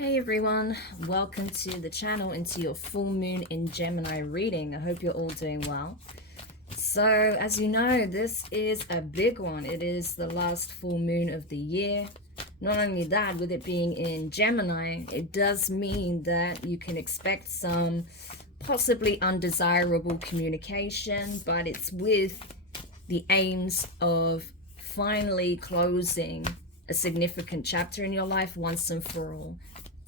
Hey everyone, welcome to the channel and to your full moon in Gemini reading. I hope you're all doing well. So as you know, this is a big one. It is the last full moon of the year. Not only that, with it being in Gemini, it does mean that you can expect some possibly undesirable communication, but it's with the aims of finally closing a significant chapter in your life once and for all.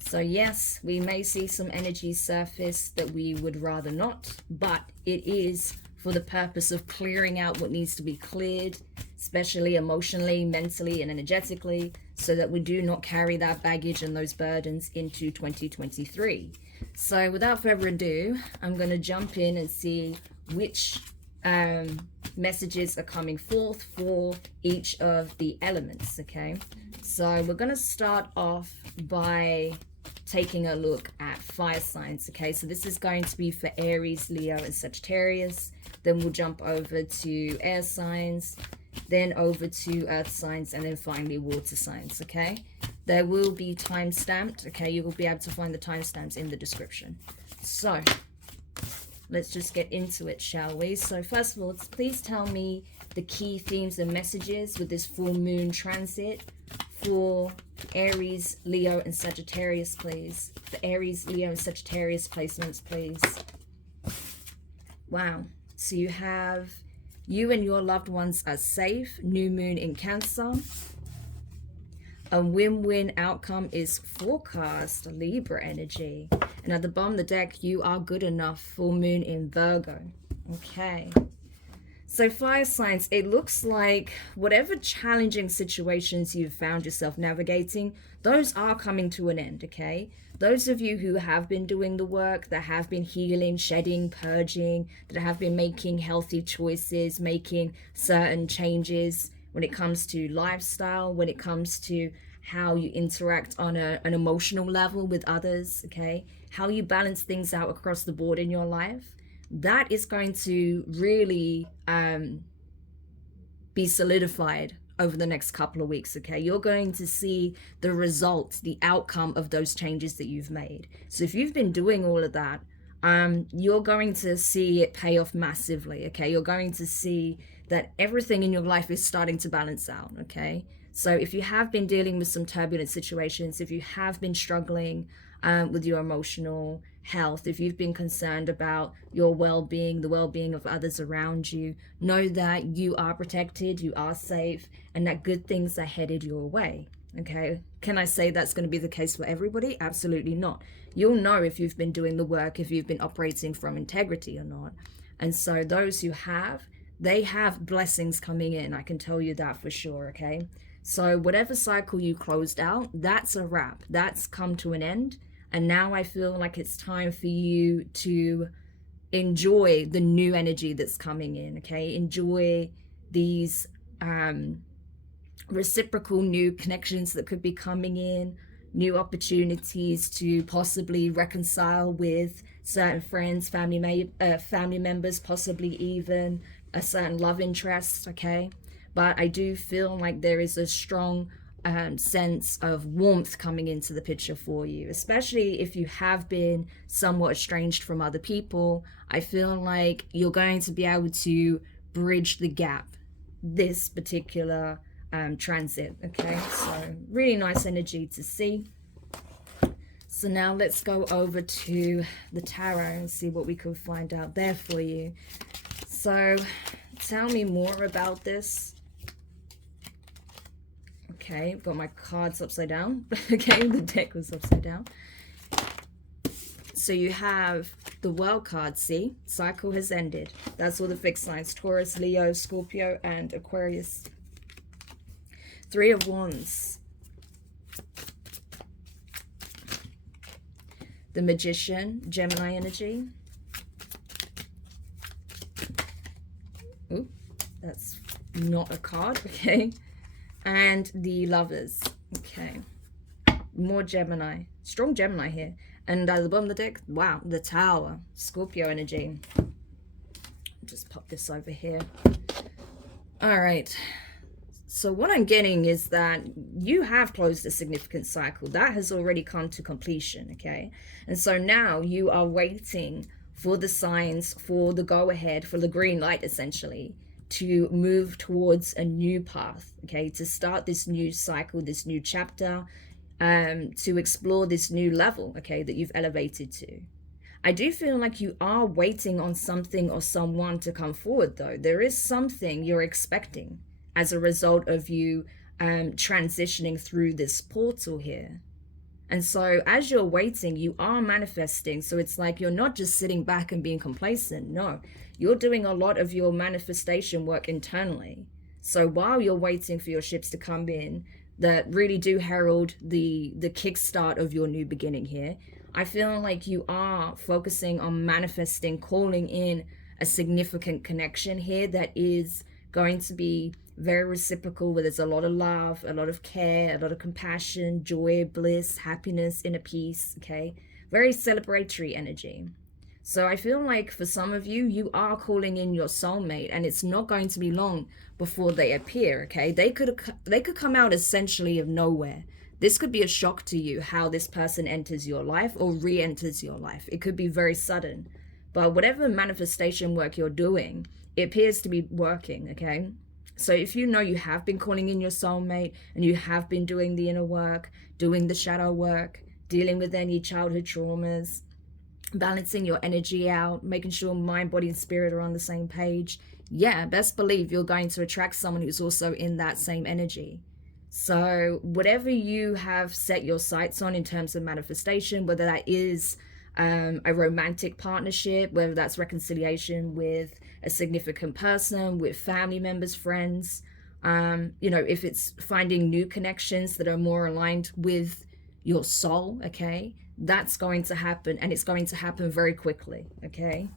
So yes, we may see some energy surface that we would rather not, but it is for the purpose of clearing out what needs to be cleared, especially emotionally, mentally, and energetically, so that we do not carry that baggage and those burdens into 2023. So without further ado, I'm going to jump in and see which messages are coming forth for each of the elements. Okay, so we're going to start off by taking a look at fire signs. Okay, so this is going to be for Aries, Leo, and Sagittarius. Then we'll jump over to air signs, then over to earth signs, and then finally water signs. Okay, there will be time stamped. Okay, you will be able to find the timestamps in the description. So let's just get into it, shall we? So first of all, please tell me the key themes and messages with this full moon transit for Aries, Leo, and Sagittarius, please. For Aries, Leo, and Sagittarius placements, please. Wow. So you have you and your loved ones are safe. New moon in Cancer. A win-win outcome is forecast. Libra energy. And at the bottom of the deck, you are good enough. Full moon in Virgo. Okay. So fire signs, it looks like whatever challenging situations you've found yourself navigating, those are coming to an end, okay? Those of you who have been doing the work, that have been healing, shedding, purging, that have been making healthy choices, making certain changes when it comes to lifestyle, when it comes to how you interact on an emotional level with others, okay? How you balance things out across the board in your life. That is going to really be solidified over the next couple of weeks, okay? You're going to see the result, the outcome of those changes that you've made. So if you've been doing all of that, you're going to see it pay off massively, okay? You're going to see that everything in your life is starting to balance out, okay? So if you have been dealing with some turbulent situations, if you have been struggling with your emotional health, if you've been concerned about your well-being, the well-being of others around you, know that you are protected, you are safe, and that good things are headed your way. Okay, can I say that's going to be the case for everybody? Absolutely not. You'll know if you've been doing the work, if you've been operating from integrity or not. And so those who have, they have blessings coming in. I can tell you that for sure. Okay, so whatever cycle you closed out, that's a wrap. That's come to an end. And now I feel like it's time for you to enjoy the new energy that's coming in, okay? Enjoy these reciprocal new connections that could be coming in, new opportunities to possibly reconcile with certain friends, family members, possibly even a certain love interest, okay? But I do feel like there is a strong sense of warmth coming into the picture for you, especially if you have been somewhat estranged from other people. I feel like you're going to be able to bridge the gap this particular transit, okay? So really nice energy to see. So now let's go over to the tarot and see what we can find out there for you. So tell me more about this. Okay, I've got my cards upside down. Okay, the deck was upside down. So you have the World card, see? Cycle has ended. That's all the fixed signs. Taurus, Leo, Scorpio, and Aquarius. Three of Wands. The Magician, Gemini energy. Ooh, that's not a card, okay. And the Lovers. Okay, more Gemini, strong Gemini here. And at the bottom of the deck, wow, the Tower, Scorpio energy. Just pop this over here. All right, So what I'm getting is that you have closed a significant cycle. That has already come to completion, okay? And so now you are waiting for the signs, for the go-ahead, for the green light, essentially, to move towards a new path, okay? To start this new cycle, this new chapter, to explore this new level, okay, that you've elevated to. I do feel like you are waiting on something or someone to come forward, though. There is something you're expecting as a result of you transitioning through this portal here. And so as you're waiting, you are manifesting. So it's like you're not just sitting back and being complacent. No, you're doing a lot of your manifestation work internally. So while you're waiting for your ships to come in that really do herald the kickstart of your new beginning here, I feel like you are focusing on manifesting, calling in a significant connection here that is going to be very reciprocal, where there's a lot of love, a lot of care, a lot of compassion, joy, bliss, happiness, inner peace, okay? Very celebratory energy. So I feel like for some of you, you are calling in your soulmate, and it's not going to be long before they appear, okay? They could come out essentially of nowhere. This could be a shock to you how this person enters your life or re-enters your life. It could be very sudden. But whatever manifestation work you're doing, it appears to be working, okay? So if you know you have been calling in your soulmate and you have been doing the inner work, doing the shadow work, dealing with any childhood traumas, balancing your energy out, making sure mind, body, and spirit are on the same page, yeah, best believe you're going to attract someone who's also in that same energy. So whatever you have set your sights on in terms of manifestation, whether that is a romantic partnership, whether that's reconciliation with a significant person, with family members, friends, you know, if it's finding new connections that are more aligned with your soul, okay, that's going to happen, and it's going to happen very quickly, okay?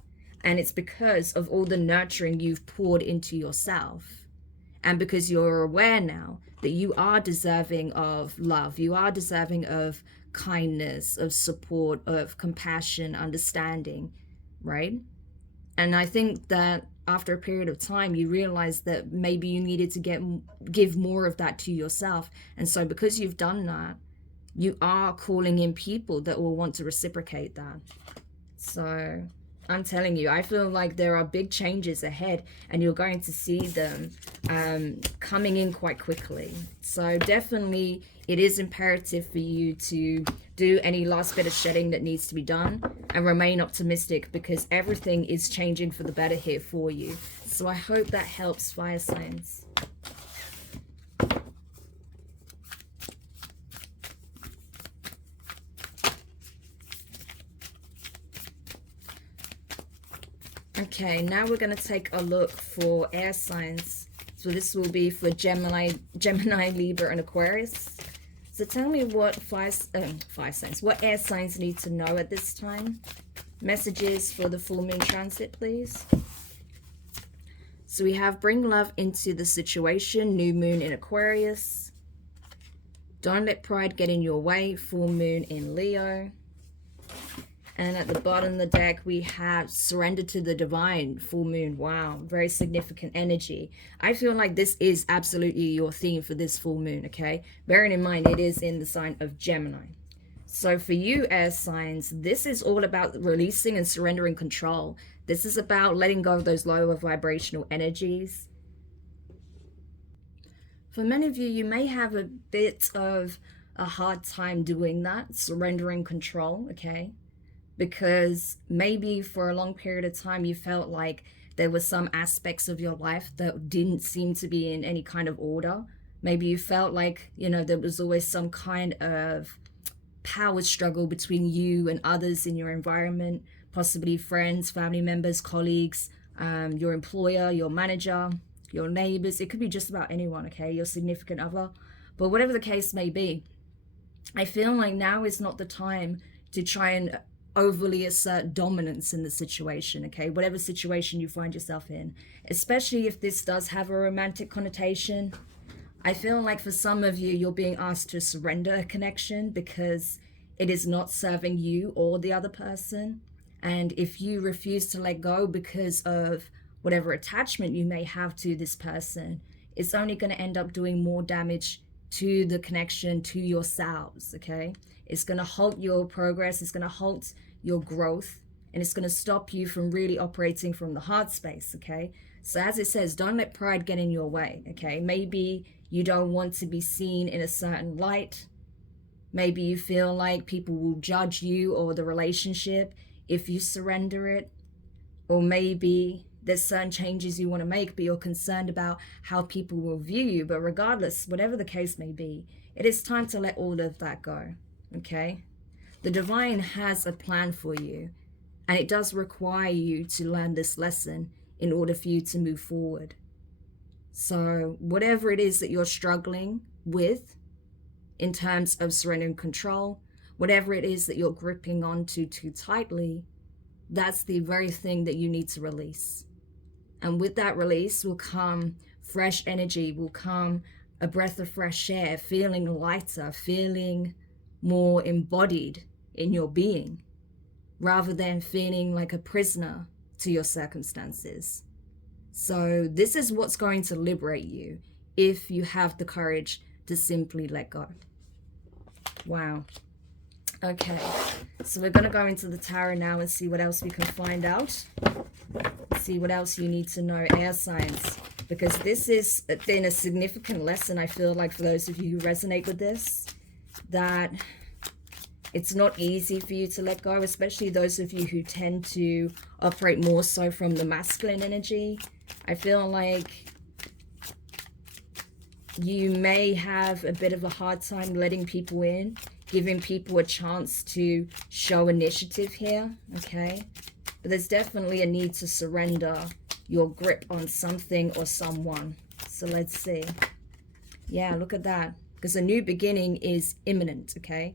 And it's because of all the nurturing you've poured into yourself, and because you're aware now that you are deserving of love, you are deserving of kindness, of support, of compassion, understanding, right? And I think that after a period of time, you realize that maybe you needed to give more of that to yourself. And so because you've done that, you are calling in people that will want to reciprocate that. So I'm telling you, I feel like there are big changes ahead, and you're going to see them coming in quite quickly. So definitely it is imperative for you to do any last bit of shedding that needs to be done and remain optimistic, because everything is changing for the better here for you. So I hope that helps, fire signs. Okay, now we're going to take a look for air signs. So this will be for Gemini, Libra, and Aquarius. So tell me what what air signs need to know at this time. Messages for the full moon transit, please. So we have bring love into the situation, new moon in Aquarius. Don't let pride get in your way, full moon in Leo. And at the bottom of the deck, we have surrender to the divine, full moon. Wow, very significant energy. I feel like this is absolutely your theme for this full moon, okay? Bearing in mind, it is in the sign of Gemini. So for you, air signs, this is all about releasing and surrendering control. This is about letting go of those lower vibrational energies. For many of you, you may have a bit of a hard time doing that, surrendering control, okay? Because maybe for a long period of time you felt like there were some aspects of your life that didn't seem to be in any kind of order. Maybe you felt like, you know, there was always some kind of power struggle between you and others in your environment, possibly friends, family members, colleagues, your employer, your manager, your neighbors. It could be just about anyone, okay? Your significant other. But whatever the case may be, I feel like now is not the time to try and overly assert dominance in the situation, okay? Whatever situation you find yourself in, especially if this does have a romantic connotation. I feel like for some of you, you're being asked to surrender a connection because it is not serving you or the other person. And if you refuse to let go because of whatever attachment you may have to this person, it's only going to end up doing more damage to the connection to yourselves, okay? It's going to halt your progress, it's going to halt your growth, and it's going to stop you from really operating from the heart space, okay? So as it says, don't let pride get in your way, okay? Maybe you don't want to be seen in a certain light. Maybe you feel like people will judge you or the relationship if you surrender it. Or maybe there's certain changes you want to make, but you're concerned about how people will view you. But regardless, whatever the case may be, it is time to let all of that go, okay? The divine has a plan for you, and it does require you to learn this lesson in order for you to move forward. So whatever it is that you're struggling with in terms of surrendering control, whatever it is that you're gripping onto too tightly, that's the very thing that you need to release. And with that release will come fresh energy, will come a breath of fresh air, feeling lighter, feeling more embodied in your being, rather than feeling like a prisoner to your circumstances. So this is what's going to liberate you if you have the courage to simply let go. Wow. Okay, so we're going to go into the tarot now and see what else we can find out. See what else you need to know, air signs. Because this is been a significant lesson, I feel like, for those of you who resonate with this. That it's not easy for you to let go, especially those of you who tend to operate more so from the masculine energy. I feel like you may have a bit of a hard time letting people in, giving people a chance to show initiative here, okay? But there's definitely a need to surrender your grip on something or someone. So let's see. Yeah, look at that. Because a new beginning is imminent, okay?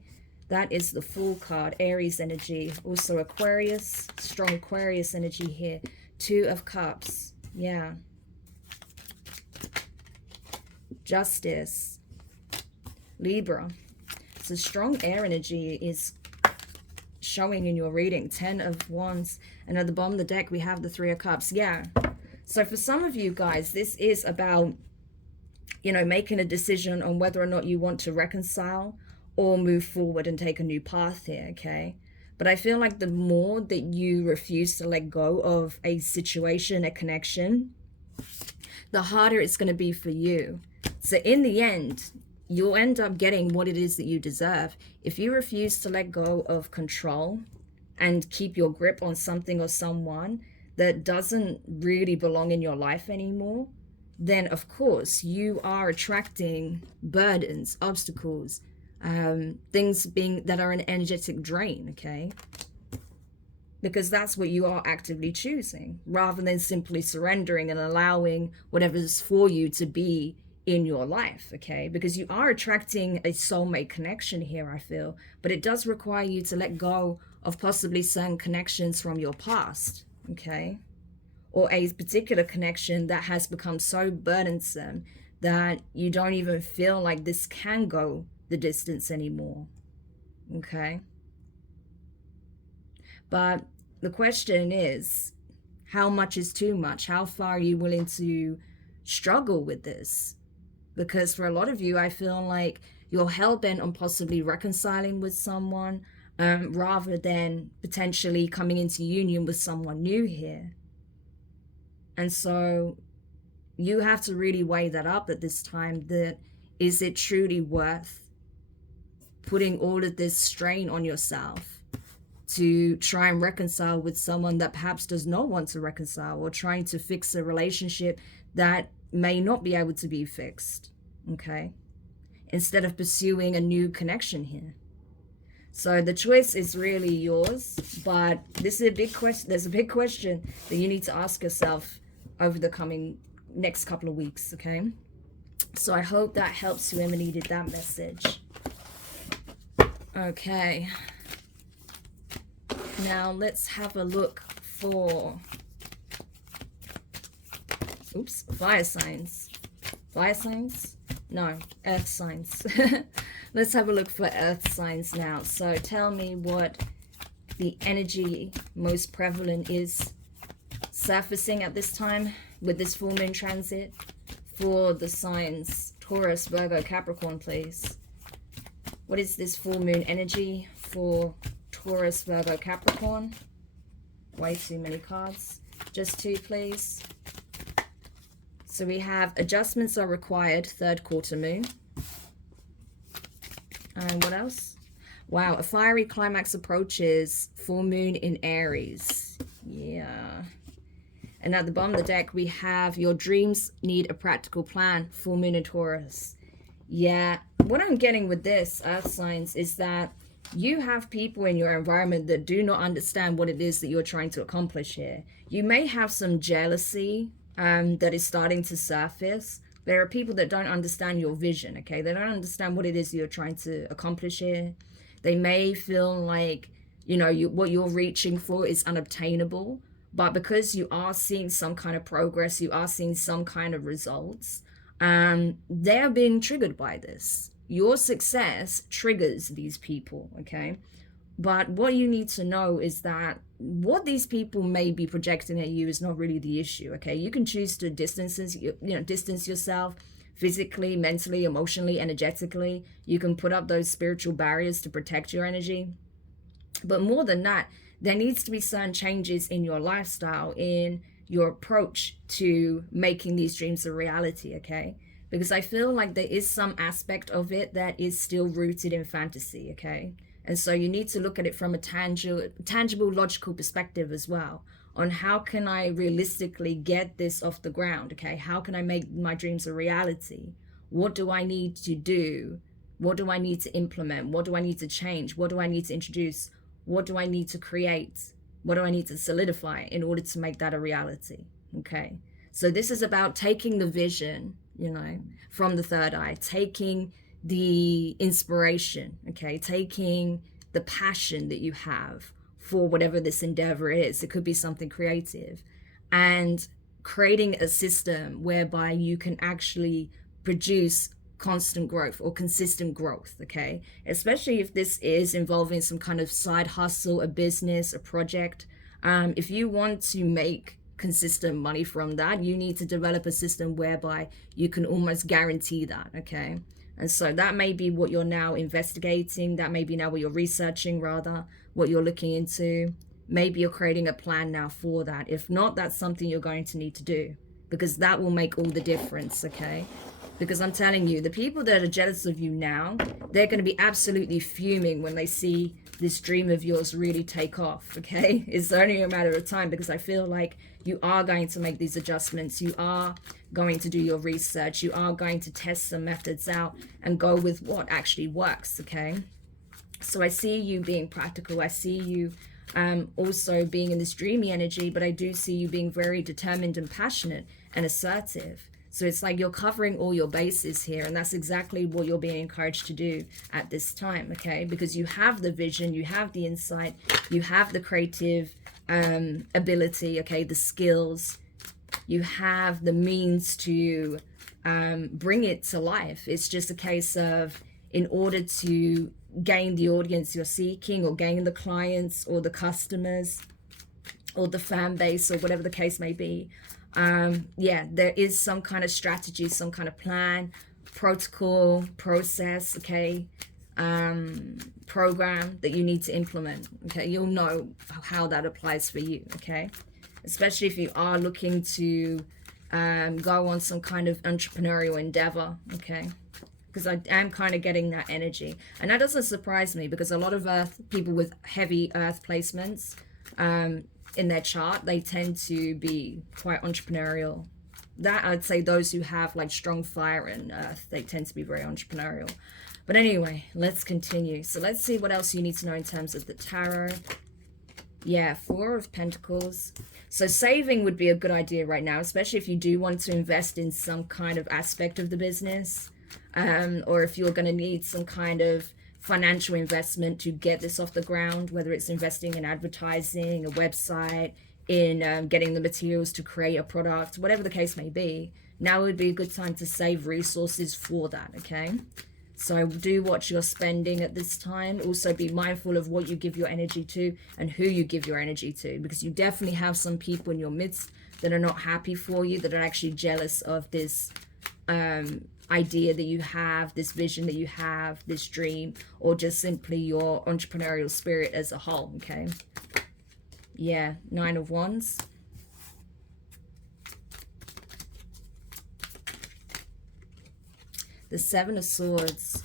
That is the Fool card, Aries energy. Also Aquarius, strong Aquarius energy here. 2 of Cups, yeah. Justice, Libra. So strong air energy is showing in your reading. 10 of Wands. And at the bottom of the deck, we have the 3 of Cups. Yeah. So for some of you guys, this is about, you know, making a decision on whether or not you want to reconcile or move forward and take a new path here, okay? But I feel like the more that you refuse to let go of a situation, a connection, the harder it's going to be for you. So in the end, you'll end up getting what it is that you deserve. If you refuse to let go of control and keep your grip on something or someone that doesn't really belong in your life anymore, then of course you are attracting burdens, obstacles, things that are an energetic drain, okay? Because that's what you are actively choosing, rather than simply surrendering and allowing whatever's for you to be in your life, okay? Because you are attracting a soulmate connection here, I feel, but it does require you to let go of possibly certain connections from your past, okay? Or a particular connection that has become so burdensome that you don't even feel like this can go the distance anymore, okay? But the question is, how much is too much? How far are you willing to struggle with this? Because for a lot of you, I feel like you're hell-bent on possibly reconciling with someone rather than potentially coming into union with someone new here. And so you have to really weigh that up at this time, that is it truly worth putting all of this strain on yourself to try and reconcile with someone that perhaps does not want to reconcile, or trying to fix a relationship that may not be able to be fixed, okay? Instead of pursuing a new connection here. So the choice is really yours, but this is a big question. There's a big question that you need to ask yourself over the coming next couple of weeks, okay? So I hope that helps whoever needed that message. Okay. Now let's have a look for, fire signs. Fire signs? No, earth signs. Let's have a look for earth signs now. So tell me what the energy most prevalent is surfacing at this time with this full moon transit for the signs Taurus, Virgo, Capricorn, please? What is this full moon energy for Taurus, Virgo, Capricorn? Way too many cards. Just 2, please. So we have adjustments are required, 3rd quarter moon. And what else? Wow, a fiery climax approaches, full moon in Aries. Yeah. And at the bottom of the deck, we have your dreams need a practical plan, full moon in Taurus. Yeah, what I'm getting with this, Earth signs, is that you have people in your environment that do not understand what it is that you're trying to accomplish here. You may have some jealousy that is starting to surface. There are people that don't understand your vision, okay? They don't understand what it is you're trying to accomplish here. They may feel like, you know, what you're reaching for is unobtainable. But because you are seeing some kind of progress, you are seeing some kind of results, they're being triggered by this. Your success triggers these people, okay? But what you need to know is that what these people may be projecting at you is not really the issue, okay? You can choose to distance yourself physically, mentally, emotionally, energetically. You can put up those spiritual barriers to protect your energy. But more than that, there needs to be certain changes in your lifestyle, in your approach to making these dreams a reality, okay? Because I feel like there is some aspect of it that is still rooted in fantasy, okay? And so you need to look at it from a tangible, logical perspective as well, on how can I realistically get this off the ground, okay? How can I make my dreams a reality? What do I need to do? What do I need to implement? What do I need to change? What do I need to introduce? What do I need to create? What do I need to solidify in order to make that a reality? Okay. So this is about taking the vision, you know, from the third eye, taking the inspiration, okay, taking the passion that you have for whatever this endeavor is. It could be something creative, and creating a system whereby you can actually produce constant growth or consistent growth, okay? Especially if this is involving some kind of side hustle, a business, a project. If you want to make consistent money from that, you need to develop a system whereby you can almost guarantee that, okay? And so that may be what you're now investigating. That may be now what you're researching, rather, what you're looking into. Maybe you're creating a plan now for that. If not, that's something you're going to need to do, because that will make all the difference, okay? Because I'm telling you, the people that are jealous of you now, they're going to be absolutely fuming when they see this dream of yours really take off, okay? It's only a matter of time, because I feel like you are going to make these adjustments. You are going to do your research. You are going to test some methods out and go with what actually works, okay? So I see you being practical. I see you also being in this dreamy energy, but I do see you being very determined and passionate and assertive. So it's like you're covering all your bases here, and that's exactly what you're being encouraged to do at this time, okay? Because you have the vision, you have the insight, you have the creative ability, okay, the skills, you have the means to bring it to life. It's just a case of, in order to gain the audience you're seeking, or gain the clients or the customers or the fan base or whatever the case may be, yeah, there is some kind of strategy, some kind of plan, protocol, process, okay, program that you need to implement, okay? You'll know how that applies for you, okay? Especially if you are looking to go on some kind of entrepreneurial endeavor, okay? Because I am kind of getting that energy. And that doesn't surprise me, because a lot of people with heavy earth placements in their chart, they tend to be quite entrepreneurial. That, I'd say those who have like strong fire in earth, they tend to be very entrepreneurial. But anyway, let's continue. So let's see what else you need to know in terms of the tarot. Yeah, 4 of Pentacles. So saving would be a good idea right now, especially if you do want to invest in some kind of aspect of the business, or if you're going to need some kind of financial investment to get this off the ground, whether it's investing in advertising, a website, in getting the materials to create a product, whatever the case may be. Now would be a good time to save resources for that, okay? So do watch your spending at this time. Also be mindful of what you give your energy to and who you give your energy to, because you definitely have some people in your midst that are not happy for you, that are actually jealous of this idea that you have, this vision that you have, this dream, or just simply your entrepreneurial spirit as a whole, okay? Yeah, 9 of Wands. The 7 of Swords.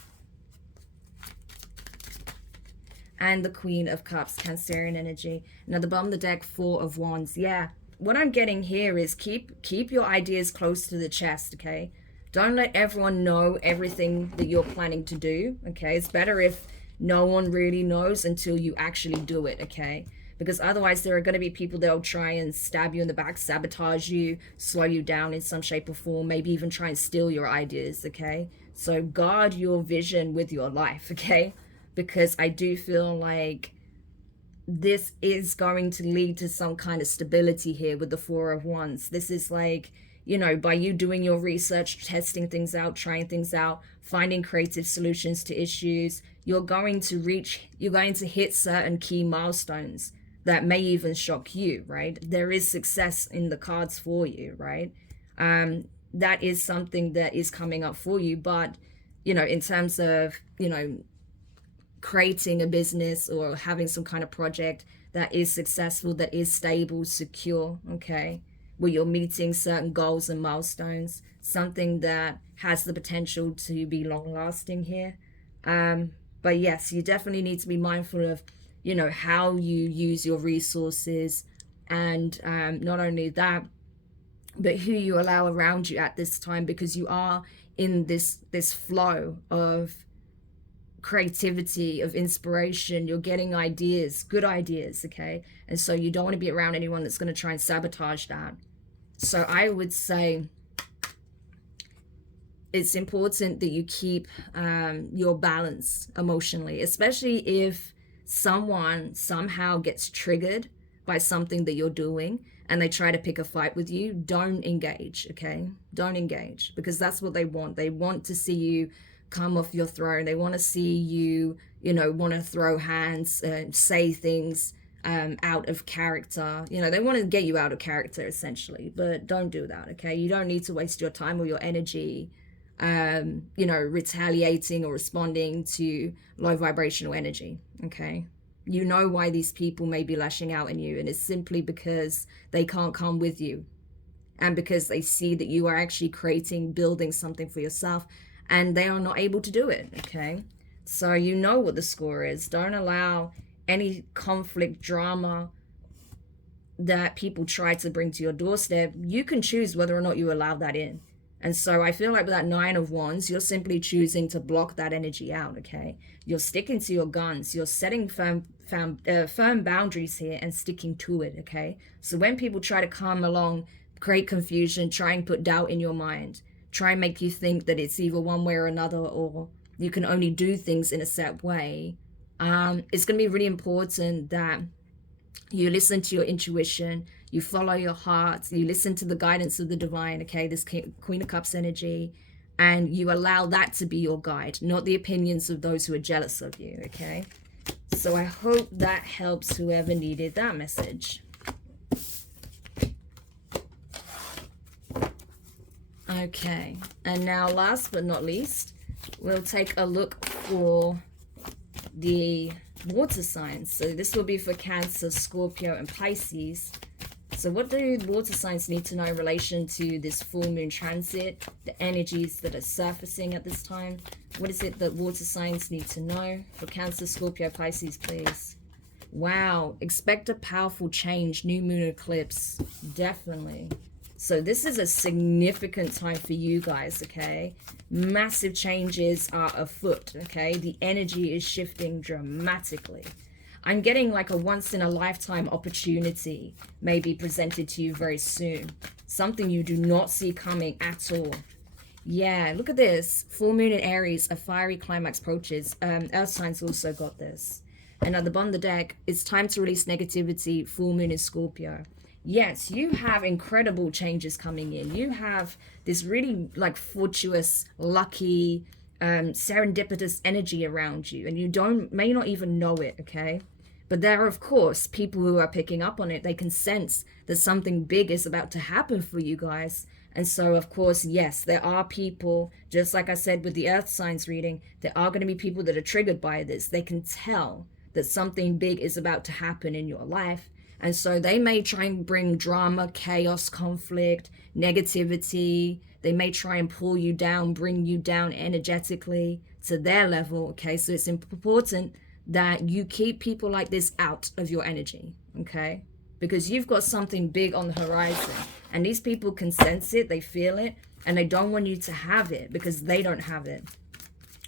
And the Queen of Cups, Cancerian energy. Now the bottom of the deck, 4 of Wands. Yeah, what I'm getting here is keep your ideas close to the chest, okay? Don't let everyone know everything that you're planning to do, okay? It's better if no one really knows until you actually do it, okay? Because otherwise there are going to be people that will try and stab you in the back, sabotage you, slow you down in some shape or form, maybe even try and steal your ideas, okay? So guard your vision with your life, okay? Because I do feel like this is going to lead to some kind of stability here with the 4 of Wands. This is like, you know, by you doing your research, testing things out, trying things out, finding creative solutions to issues, you're going to hit certain key milestones that may even shock you, right? There is success in the cards for you, right? That is something that is coming up for you. But, you know, in terms of, you know, creating a business or having some kind of project that is successful, that is stable, secure, okay, where you're meeting certain goals and milestones, something that has the potential to be long lasting here. But yes, you definitely need to be mindful of, you know, how you use your resources, and not only that, but who you allow around you at this time, because you are in this flow of creativity, of inspiration. You're getting ideas, good ideas, okay? And so you don't want to be around anyone that's going to try and sabotage that. So I would say it's important that you keep your balance emotionally, especially if someone somehow gets triggered by something that you're doing and they try to pick a fight with you. Don't engage, okay? Don't engage, because that's what they want. They want to see you come off your throne. They want to see you, you know, want to throw hands, say things out of character. You know, they want to get you out of character essentially, but don't do that, okay? You don't need to waste your time or your energy you know, retaliating or responding to low vibrational energy, okay? You know why these people may be lashing out on you, and it's simply because they can't come with you, and because they see that you are actually creating, building something for yourself, and they are not able to do it, okay? So you know what the score is. Don't allow any conflict, drama that people try to bring to your doorstep. You can choose whether or not you allow that in. And so I feel like with that 9 of Wands, you're simply choosing to block that energy out, okay? You're sticking to your guns. You're setting firm boundaries here and sticking to it, okay? So when people try to come along, create confusion, try and put doubt in your mind, try and make you think that it's either one way or another, or you can only do things in a set way, it's going to be really important that you listen to your intuition, you follow your heart, you listen to the guidance of the divine, okay, this Queen of Cups energy, and you allow that to be your guide, not the opinions of those who are jealous of you, okay? So I hope that helps whoever needed that message. Okay, and now last but not least, we'll take a look for the water signs. So this will be for Cancer, Scorpio, and Pisces. So what do water signs need to know in relation to this full moon transit, the energies that are surfacing at this time? What is it that water signs need to know? For Cancer, Scorpio, Pisces, please. Wow, expect a powerful change, new moon eclipse, definitely. So this is a significant time for you guys, okay? Massive changes are afoot, okay? The energy is shifting dramatically. I'm getting like a once-in-a-lifetime opportunity maybe presented to you very soon. Something you do not see coming at all. Yeah, look at this. Full moon in Aries, a fiery climax approaches. Earth signs also got this. And at the bottom of the deck, it's time to release negativity, full moon in Scorpio. Yes, you have incredible changes coming in. You have this really like fortuitous, lucky, serendipitous energy around you, and you may not even know it, okay? But there are, of course, people who are picking up on it. They can sense that something big is about to happen for you guys, And so, of course, yes, there are people, just like I said with the earth signs reading, there are going to be people that are triggered by this. They can tell that something big is about to happen in your life. And so they may try and bring drama, chaos, conflict, negativity. They may try and pull you down, bring you down energetically to their level. Okay, so it's important that you keep people like this out of your energy. Okay, because you've got something big on the horizon, and these people can sense it, they feel it, and they don't want you to have it because they don't have it.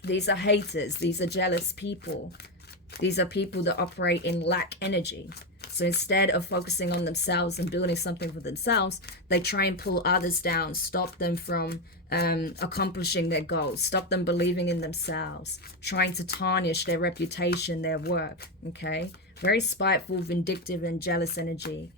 These are haters, these are jealous people. These are people that operate in lack energy. So instead of focusing on themselves and building something for themselves, they try and pull others down, stop them from accomplishing their goals, stop them believing in themselves, trying to tarnish their reputation, their work, okay? Very spiteful, vindictive, and jealous energy.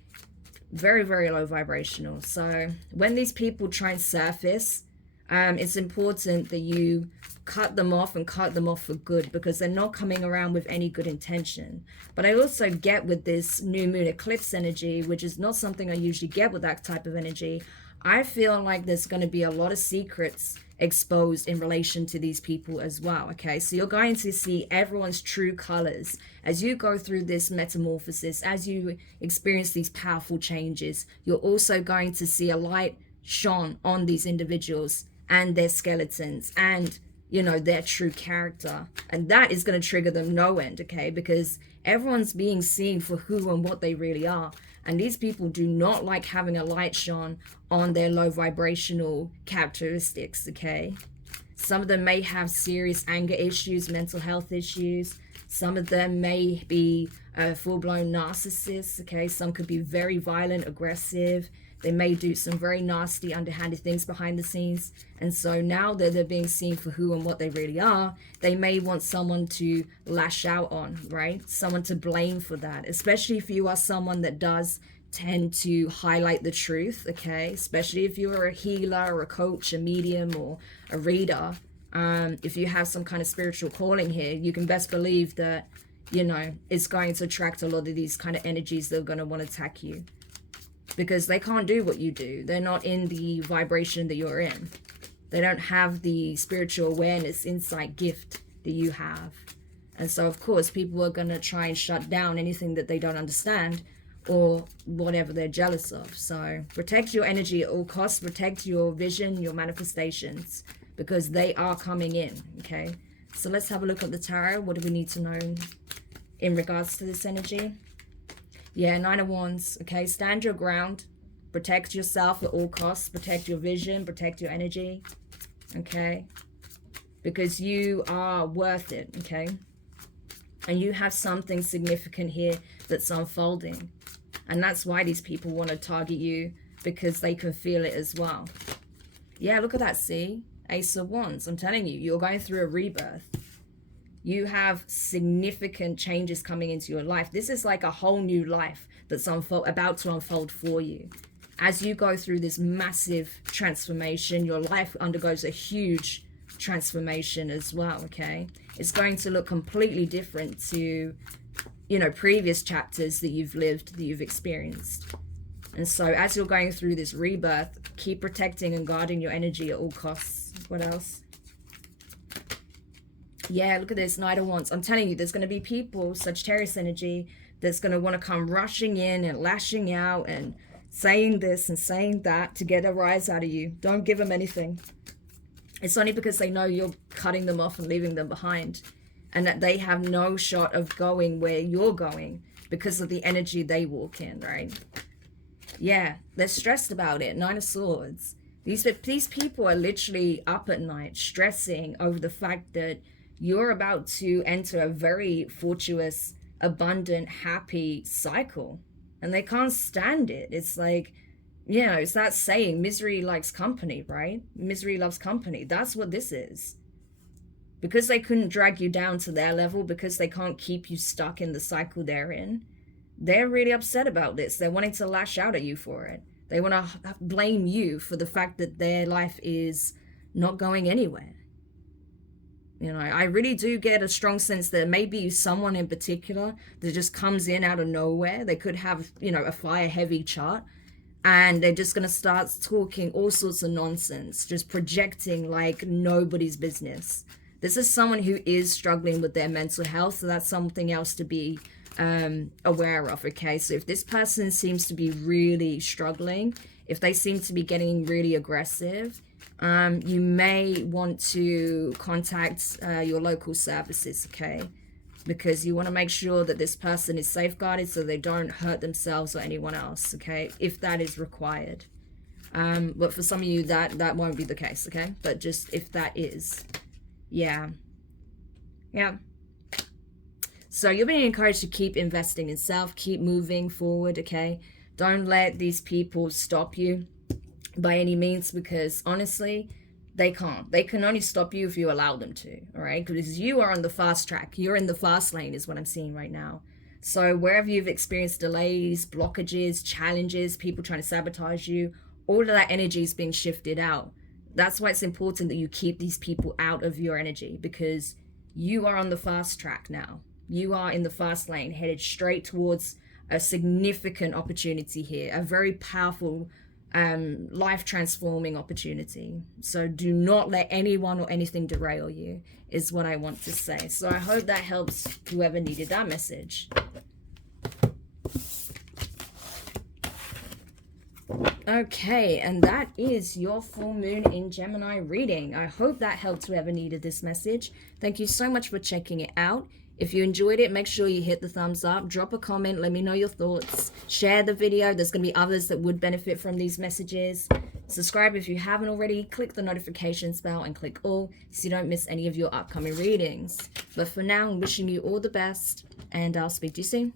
Very, very low vibrational. So when these people try and surface, it's important that you cut them off and cut them off for good, because they're not coming around with any good intention. But I also get with this new moon eclipse energy, which is not something I usually get with that type of energy, I feel like there's going to be a lot of secrets exposed in relation to these people as well. Okay, so you're going to see everyone's true colors as you go through this metamorphosis, as you experience these powerful changes. You're also going to see a light shone on these individuals and their skeletons and, you know, their true character. And that is going to trigger them no end, okay? Because everyone's being seen for who and what they really are. And these people do not like having a light shone on their low vibrational characteristics, okay? Some of them may have serious anger issues, mental health issues. Some of them may be full-blown narcissists, okay? Some could be very violent, aggressive. They may do some very nasty, underhanded things behind the scenes. And so now that they're being seen for who and what they really are, they may want someone to lash out on, right? Someone to blame for that, especially if you are someone that does tend to highlight the truth, okay? Especially if you're a healer or a coach, a medium, or a reader. If you have some kind of spiritual calling here, you can best believe that, you know, it's going to attract a lot of these kind of energies that are going to want to attack you. Because they can't do what you do. They're not in the vibration that you're in. They don't have the spiritual awareness, insight, gift that you have. And so, of course, people are going to try and shut down anything that they don't understand or whatever they're jealous of. So protect your energy at all costs. Protect your vision, your manifestations, because they are coming in, okay? So let's have a look at the tarot. What do we need to know in regards to this energy? Yeah, Nine of Wands, okay? Stand your ground. Protect yourself at all costs. Protect your vision. Protect your energy, okay? Because you are worth it, okay? And you have something significant here that's unfolding. And that's why these people want to target you, because they can feel it as well. Yeah, look at that, see? Ace of Wands. I'm telling you, you're going through a rebirth. You have significant changes coming into your life. This is like a whole new life that's about to unfold for you. As you go through this massive transformation, your life undergoes a huge transformation as well, okay? It's going to look completely different to, you know, previous chapters that you've lived, that you've experienced. And so as you're going through this rebirth, keep protecting and guarding your energy at all costs. What else? Yeah, look at this, Knight of Wands. I'm telling you, there's going to be people, Sagittarius energy, that's going to want to come rushing in and lashing out and saying this and saying that to get a rise out of you. Don't give them anything. It's only because they know you're cutting them off and leaving them behind, and that they have no shot of going where you're going because of the energy they walk in, right? Yeah, they're stressed about it. Nine of Swords. These people are literally up at night stressing over the fact that you're about to enter a very fortuitous, abundant, happy cycle. And they can't stand it. It's like, you know, it's that saying, misery likes company, right? Misery loves company. That's what this is. Because they couldn't drag you down to their level, because they can't keep you stuck in the cycle they're in, they're really upset about this. They're wanting to lash out at you for it. They want to blame you for the fact that their life is not going anywhere. You know, I really do get a strong sense that maybe someone in particular that just comes in out of nowhere. They could have, you know, a fire heavy chart. and they're just going to start talking all sorts of nonsense, just projecting like nobody's business. This is someone who is struggling with their mental health, so that's something else to be aware of. Okay, so if this person seems to be really struggling, if they seem to be getting really aggressive, you may want to contact your local services, okay? Because you want to make sure that this person is safeguarded so they don't hurt themselves or anyone else, okay? If that is required. But for some of you, that won't be the case, okay? But just if that is, yeah. So you're being encouraged to keep investing in self, keep moving forward, okay? Don't let these people stop you by any means, because honestly, they can't. They can only stop you if you allow them to, all right? Because you are on the fast track. You're in the fast lane is what I'm seeing right now. So wherever you've experienced delays, blockages, challenges, people trying to sabotage you, all of that energy is being shifted out. That's why it's important that you keep these people out of your energy, because you are on the fast track now. You are in the fast lane, headed straight towards a significant opportunity here, a very powerful life transforming opportunity. So do not let anyone or anything derail you, is what I want to say. So I hope that helps whoever needed that message. Okay, and that is your full moon in Gemini reading. I hope that helped whoever needed this message. Thank you so much for checking it out. If you enjoyed it, make sure you hit the thumbs up, drop a comment, let me know your thoughts, share the video. There's going to be others that would benefit from these messages. Subscribe if you haven't already, click the notifications bell and click all so you don't miss any of your upcoming readings. But for now, I'm wishing you all the best, and I'll speak to you soon.